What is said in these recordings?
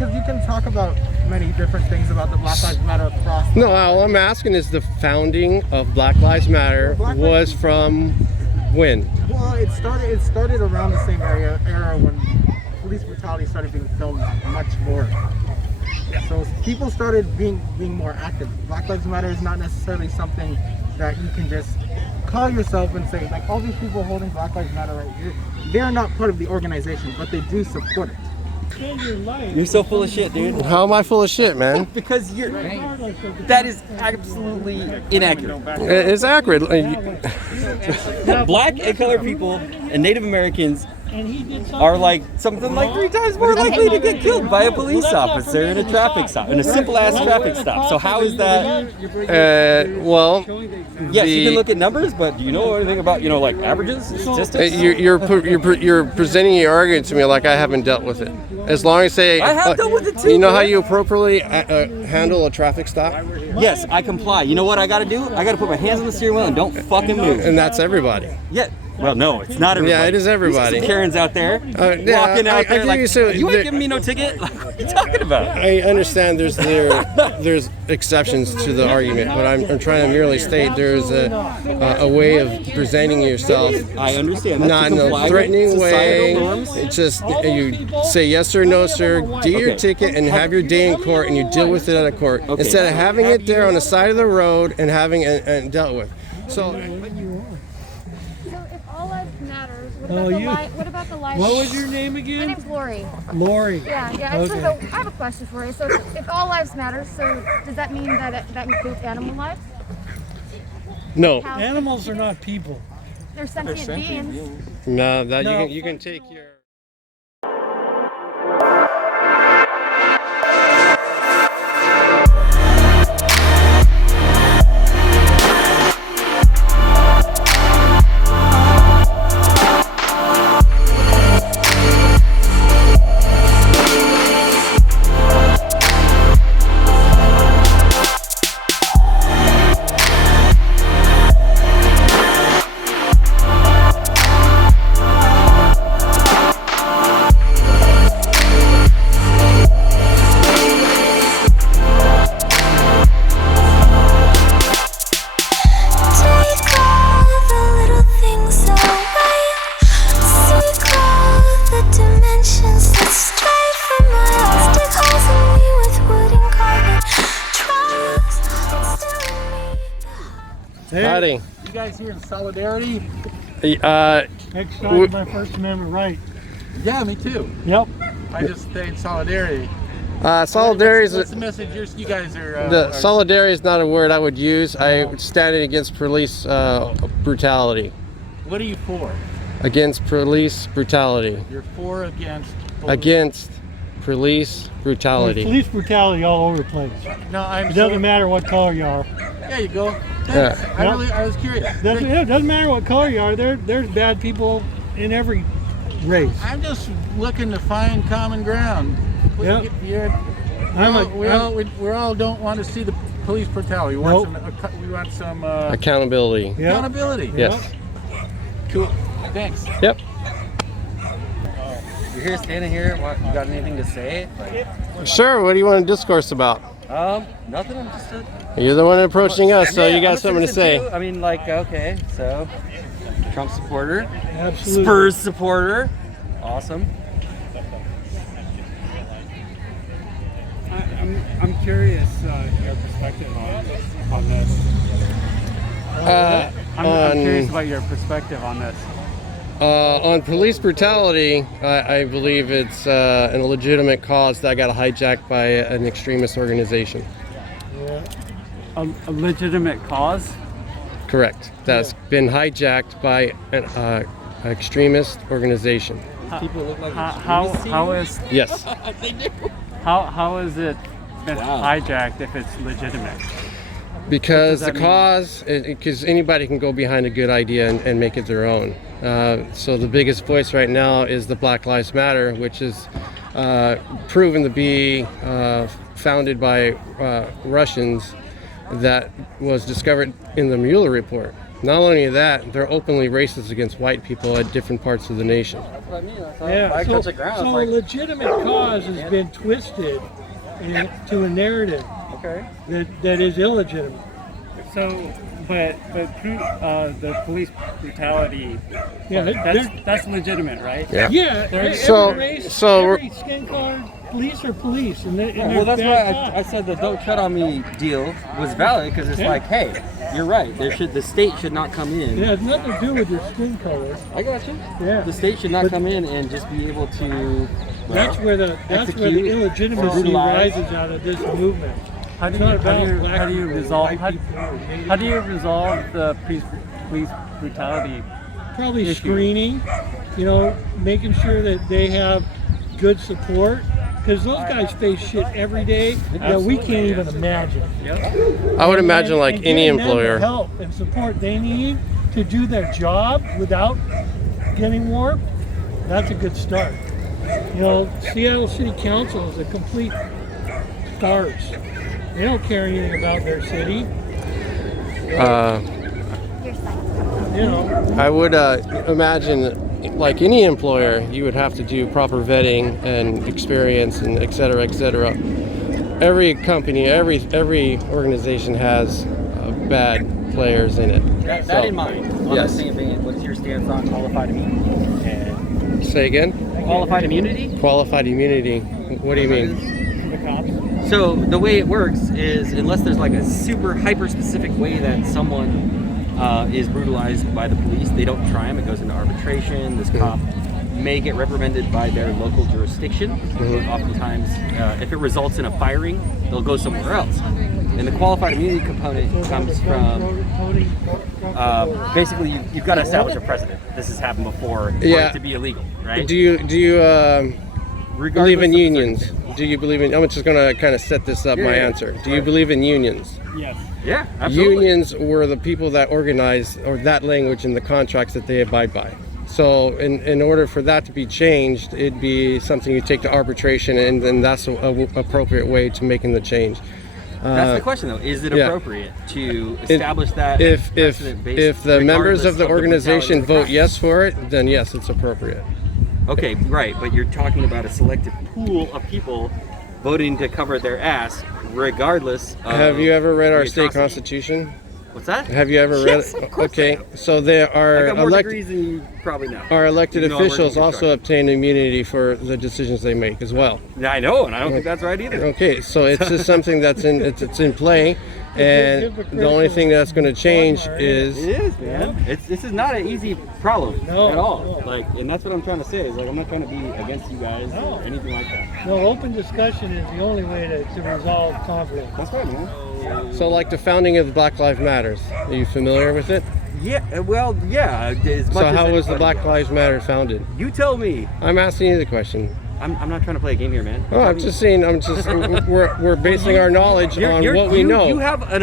because you can talk about many different things about the Black Lives Matter across. No, all I'm asking is the founding of Black Lives Matter was from when? Well, it started around the same era when police brutality started being filmed much more. So people started being more active. Black Lives Matter is not necessarily something that you can just call yourself and say, like, all these people holding Black Lives Matter right here, they're not part of the organization, but they do support it. You're so full of shit, dude. How am I full of shit, man? Because that is absolutely inaccurate. It's accurate. Black and colored people and Native Americans are like something like 3 times more likely to get killed by a police officer in a traffic stop, in a simple ass traffic stop. So how is that? Well, yes, you can look at numbers, but do you know anything about, like averages, statistics? You're presenting your argument to me like I haven't dealt with it. As long as I have dealt with it too. You know how you appropriately handle a traffic stop? Yes, I comply. You know what I got to do? I got to put my hands on the steering wheel and don't fucking move. And that's everybody. Yeah. Well, no, it's not everybody. Yeah, it is everybody. There's some Karens out there walking out there like, you ain't giving me no ticket? Like, what are you talking about? I understand there's exceptions to the argument, but I'm trying to merely state there's a way of presenting yourself. I understand. That's not in a threatening way. It's just you say yes or no, sir, do your ticket and have your day in court, and you deal with it at a court instead of having it there on the side of the road and having it dealt with. So. What about the life? What was your name again? My name's Lori. Lori. Yeah. Okay. So I have a question for you. So if all lives matter, so does that mean that that includes animal lives? No. Animals are not people. They're sentient beings. No, you can take your. Howdy. You guys here in solidarity? Exercise my First Amendment right. Yeah, me too. Yep. I just stay in solidarity. Solidarity What's the message you guys are? Solidarity is not a word I would use. I stand against police brutality. What are you for? Against police brutality. You're for against? Police. Against police brutality. There's police brutality all over the place. No, it doesn't matter what color you are. There you go. Thanks. Yeah. I was curious. It doesn't matter what color you are. There's bad people in every race. I'm just looking to find common ground. Yep. We all don't want to see the police brutality. We want some accountability. Yep. Accountability. Yes. Cool. Thanks. Yep. You're here standing here. What, you got anything to say? Sure. What do you want to discourse about? Nothing. I'm just You're the one approaching us, so you got something to say. I mean, okay, so Trump supporter, Absolutely. Spurs supporter, awesome. I'm curious your perspective on this. I'm curious about your perspective on this. On police brutality, I believe it's a legitimate cause that got hijacked by an extremist organization. A legitimate cause? Correct. That's been hijacked by an extremist organization. People look like How is Yes. they do. how is it been hijacked if it's legitimate? Because the cause, because anybody can go behind a good idea and make it their own. So the biggest voice right now is the Black Lives Matter, which is proven to be founded by Russians, that was discovered in the Mueller report. Not only that, they're openly racist against white people at different parts of the nation. That's what I mean. That's Yeah, so, the ground. so a legitimate cause has been twisted to a narrative okay. that is illegitimate. So, but the police brutality. Yeah, that's legitimate, right? yeah. So- Every race, so we're- every skin color, police are police, and they're Well, that's bad why cops. I said the "Don't Tread on Me" deal was valid because it's Yeah. like, hey, you're right. The state should not come in. It has nothing to do with your skin color. I got you. Yeah. The state should not But- come in and just be able to. That's where the execute or illegitimacy brutalize. rises out of this movement. How do It's you not about black how do you people, resolve white people, or Native how do you resolve the police brutality? Probably issue? screening, making sure that they have good support, because those guys face shit every day that we can't even imagine. I would imagine like And any getting them the employer. help and support they need to do their job without getting warped, that's a good start. Seattle City Council is a complete farce. They don't care anything about their city. Your side. I would imagine, like any employer, you would have to do proper vetting and experience and et cetera, et cetera. Every company, every organization has bad players in it. That So- in mind, on yes. the same vein, what's your stance on qualified immunity? And Say again? qualified immunity? Qualified immunity. What do you mean? The cops. So the way it works is, unless there's like a super hyper specific way that someone is brutalized by the police, they don't try him. It goes into arbitration. This cop may get reprimanded by their local jurisdiction. Oftentimes, if it results in a firing, they'll go somewhere else. And the qualified immunity component comes from basically you've got to establish a precedent. This has happened before for Yeah. it to be illegal, right? Do you Regardless believe in of the unions? Do you believe in? I'm just going to kind of set this up. My Yeah. answer. Do you believe in unions? Yes. Yeah, absolutely. Unions were the people that organize or that language in the contracts that they abide by. So in order for that to be changed, it'd be something you take to arbitration, and then that's a appropriate way to making the change. That's the question, though. Is it yeah. appropriate to establish that? If precedent based if the members regardless of the organization brutality of vote the yes for it, then yes, it's appropriate. crime? Okay, right. But you're talking about a selective pool of people voting to cover their ass, regardless of. Have you ever read our the state atrocity. constitution? What's that? Have you ever Yes, read it? of course Okay, I have. so there are I got more elected. degrees than you probably know. Our elected No, we're officials in also construction. obtain immunity for the decisions they make as well. Yeah, I know, and I don't think that's right either. Okay, so it's just something that's it's in play, and the only thing that's going to change is It is, man. This is not an easy problem No, at all. no. And that's what I'm trying to say. Is I'm not trying to be against you guys No. or anything like that. No, open discussion is the only way to resolve conflict. That's right, man. so like the founding of the Black Lives Matters. Are you familiar with it? Yeah, well, yeah. As much So as how was the anybody Black knows. Lives Matter founded? You tell me. I'm asking you the question. I'm not trying to play a game here, man. Oh, I'm just saying. We're basing our knowledge on what we know. You have an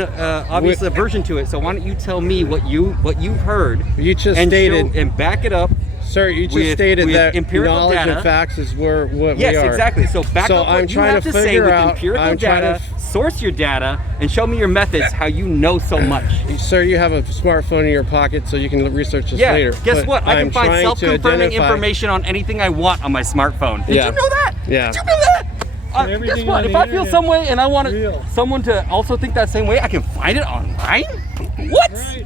obviously a version to it. So why don't you tell me what you've heard? You just and stated, and back it up. sir. You just with- stated with that empirical knowledge data. and facts is what Yes, we are. exactly. So back So up what I'm you trying have to to say figure with out- empirical I'm trying data. to Source your data and show me your methods. How you know so much. Sir, you have a smartphone in your pocket, so you can research this Yeah. later. Guess But what? I I'm can find trying to self-confirming identify- information on anything I want on my smartphone. Did Yeah. you know that? Yeah. Did you know that? Guess everything what? on If the I feel internet some way and I want real. someone to also think that same way, I can find it online. What? Right.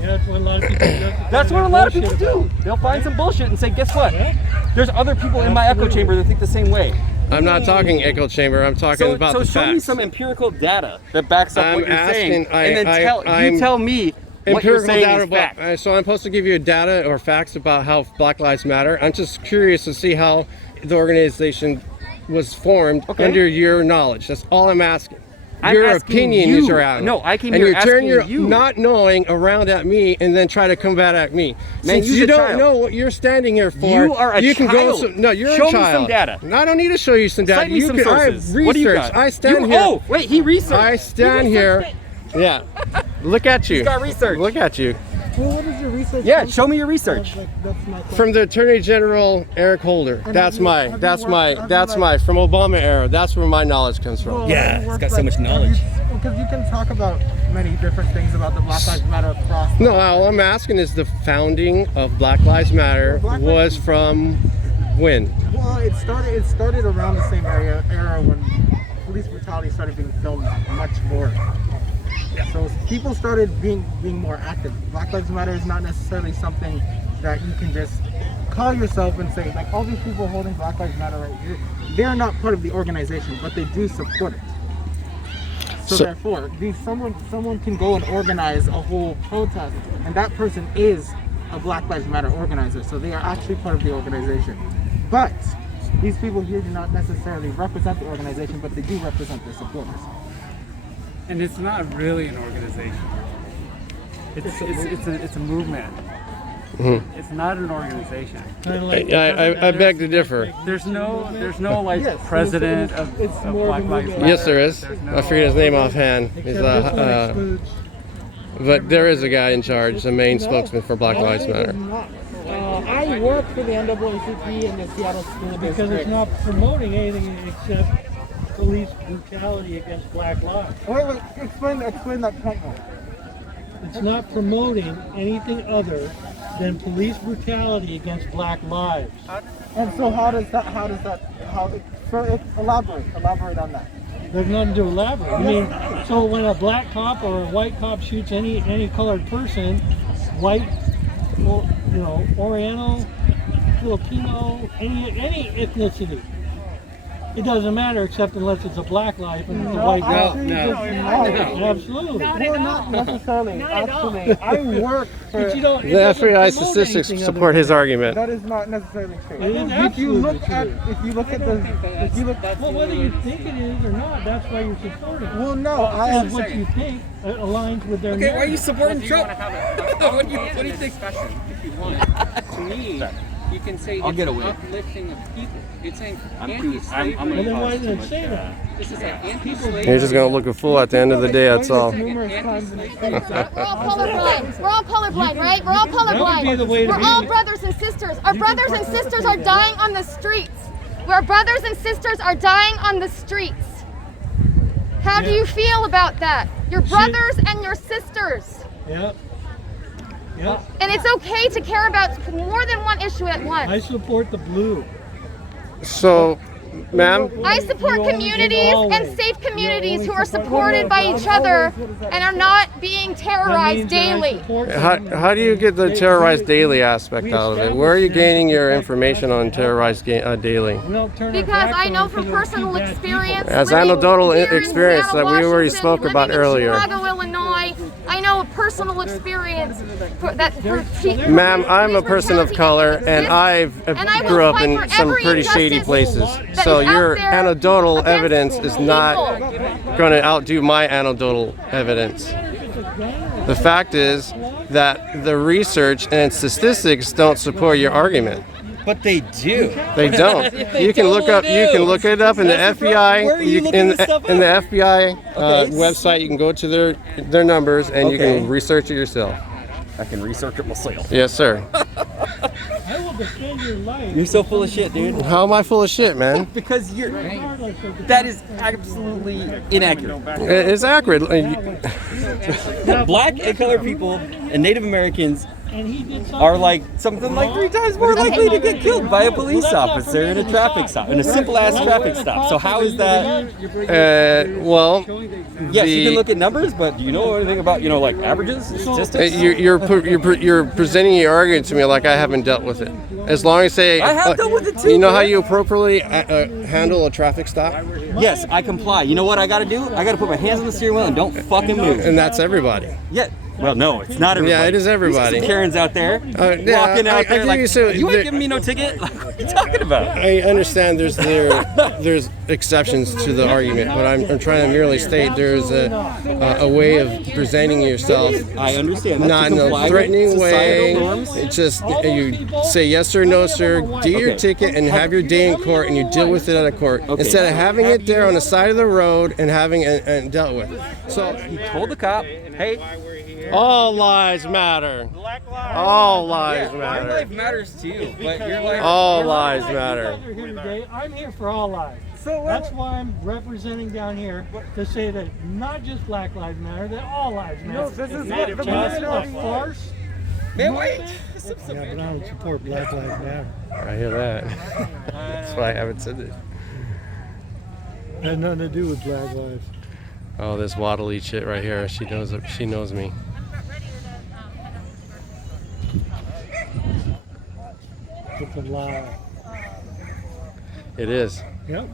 Yeah, that's what a lot of people do. That's what a lot of people do. They'll find some bullshit and say, guess what? Yeah. There's other people in my echo Absolutely. chamber that think the same way. I'm not talking echo chamber. I'm talking about So the show facts. me some empirical data that backs up I'm what you're saying, asking- and then I'm you tell me what you're Empirical saying data is fact. about. So I'm supposed to give you data or facts about how Black Lives Matter. I'm just curious to see how the organization was formed Okay. under your knowledge. That's all I'm asking. I'm Your asking opinion you. is around. No, I came and here you turn asking your you. not knowing around at me and then try to combat at me. Man, Since you're you the don't child. know what you're standing here for, You are a you can child. go. No, you're Show a me child. some data. No, I don't need to show you some data. Cite me you some can, sources. I have What do you research. got? I stand You- here. Oh, wait, he researched. I stand here. Yeah. Look at you. got research. Look at you. Well, what is your research Yeah, comes show me your research. That's my question. From the Attorney General Eric Holder. And That's have you my worked- from Obama era. That's where my knowledge comes from. Well, Yeah, have you it's worked, got so like, much have knowledge. Because you can talk about many different things about the Black Lives Matter across. No, all I'm asking is the founding of Black Lives Matter Black Lives- was from when? Well, it started around the same era when police brutality started being filmed much more. So people started being more active. Black Lives Matter is not necessarily something that you can just call yourself and say, like, all these people holding Black Lives Matter right here, they're not part of the organization, but they do support it. So therefore, someone can go and organize a whole protest, and that person is a Black Lives Matter organizer, so they are actually part of the organization. But these people here do not necessarily represent the organization, but they do represent their supporters. And it's not really an organization. It's a movement. It's not an organization. I beg to differ. There's no like Yes, president it's of more Black of a Lives movement. Matter. Yes, there is. There's I forget his name offhand. He's Except this one excludes. but there is a guy in charge, the main spokesman for Black Lives Matter. I work for the NAACP in the Seattle School Because District. it's not promoting anything except police brutality against black lives. Wait, explain that point more. It's not promoting anything other than police brutality against black lives. And so elaborate on that. There's nothing to elaborate. I mean, so when a black cop or a white cop shoots any colored person, white, or, Oriental, Filipino, any ethnicity, it doesn't matter except unless it's a black life and it's a white guy. Absolutely. Well, not necessarily. Actually, I work for. But you don't. The FBI statistics support his argument. That is not necessarily true. It is If you look absolutely at, Well, whether you think it is or not, that's why you're supporting it. well, no, Because what you think aligns with their Okay, why are you narrative. supporting Trump? What do you think? If you want. To me, you can say I'll it's get away. uplifting of people. It's saying I'm anti-slavery. Well, then why didn't it say that? This is like anti-slavery. You're just gonna look a fool at the end of the day. That's all. numerous times in the We're all colorblind. We're all colorblind, right? We're all That would be the way colorblind. to We're all be. brothers and sisters. Our brothers and sisters are dying on the streets. Our brothers and sisters are dying on the streets. How do you feel about that? Your brothers and your sisters. Yep. Yep. And it's okay to care about more than one issue at I once. support the blue. So, ma'am, I support You only communities give all and ways. safe communities who are support- supported by each other and are not being That terrorized means that I daily. support how them. do you get the terrorized daily aspect out of it? Where are you gaining your information on terrorized daily? We don't turn our Because backs I on know it from because we're personal two bad experience, As living anecdotal here in experience Seattle, that we already Washington, spoke about living earlier. in Chicago, Illinois, I know a personal experience Ma'am, I'm a person of color, and I grew up in some pretty shady places. So your anecdotal evidence is not going to outdo my anecdotal evidence. The fact is that the research and statistics don't support your argument. But they do. They don't. You can look up. You can look it up in the FBI. Where are you looking in this stuff the up? FBI Okay. website, you can go to their numbers and you Okay. can research it yourself. I can research it myself. Yes, sir. I will defend your life. You're so full of shit, dude. How am I full of shit, man? Because regardless of the that is absolutely inaccurate. It's accurate. Black and colored people and Native Americans and he did something are like something like 3 times more likely to get killed by a police officer in a traffic stop, in a simple ass traffic stop. So how is that? Well, Yes, you can look at numbers, but do you know anything about like averages, statistics? you're presenting your argument to me like I haven't dealt with it. As long as say I have dealt with it too, You know how man. you appropriately handle a traffic stop, Yes, I comply. You know what I got to do? I got to put my hands on the steering wheel and don't fucking move. and that's everybody. Yeah. Well, no, it's not everybody. Yeah, it is everybody. There's some Karens out there yeah, walking out I there give like, you so- you there- ain't giving me no ticket. Like, what are you talking about? I understand there's exceptions to the argument, but I'm trying to merely state there's a way of presenting yourself. I understand. That's Not to in comply a with threatening way. societal norms. It's just you say yes or no, sir. Do your ticket and have your day in court, and you deal with it at a court Okay. instead of having it there on the side of the road and having it and dealt with. So He told the cop, hey, All lives matter. Black lives. All lives Your life matter. matters too, but your life. All lives You guys matter. are here today. I'm here for all lives. So That's why I'm representing down here to say that not just Black Lives Matter, that all lives matter. No, this is If what it's the just a minority- farce. Man, wait. Yeah, but I don't support Black Lives Matter. I hear that. That's why I haven't said it. Had nothing to do with Black Lives. Oh, this waddly shit right here. She knows it. She knows me. It's a lie. It is. Yep.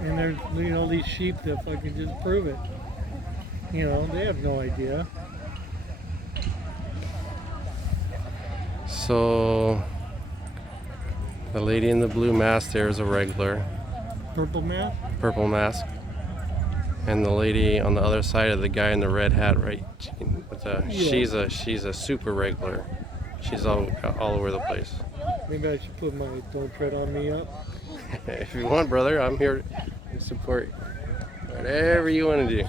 And there's, these sheep that fucking just prove it. They have no idea. So the lady in the blue mask there is a regular, Purple man? purple mask, and the lady on the other side of the guy in the red hat, right? She's a super regular. She's all over the place. Maybe I should put my "Don't Tread on Me" up. If you want, brother, I'm here to support whatever you want to do.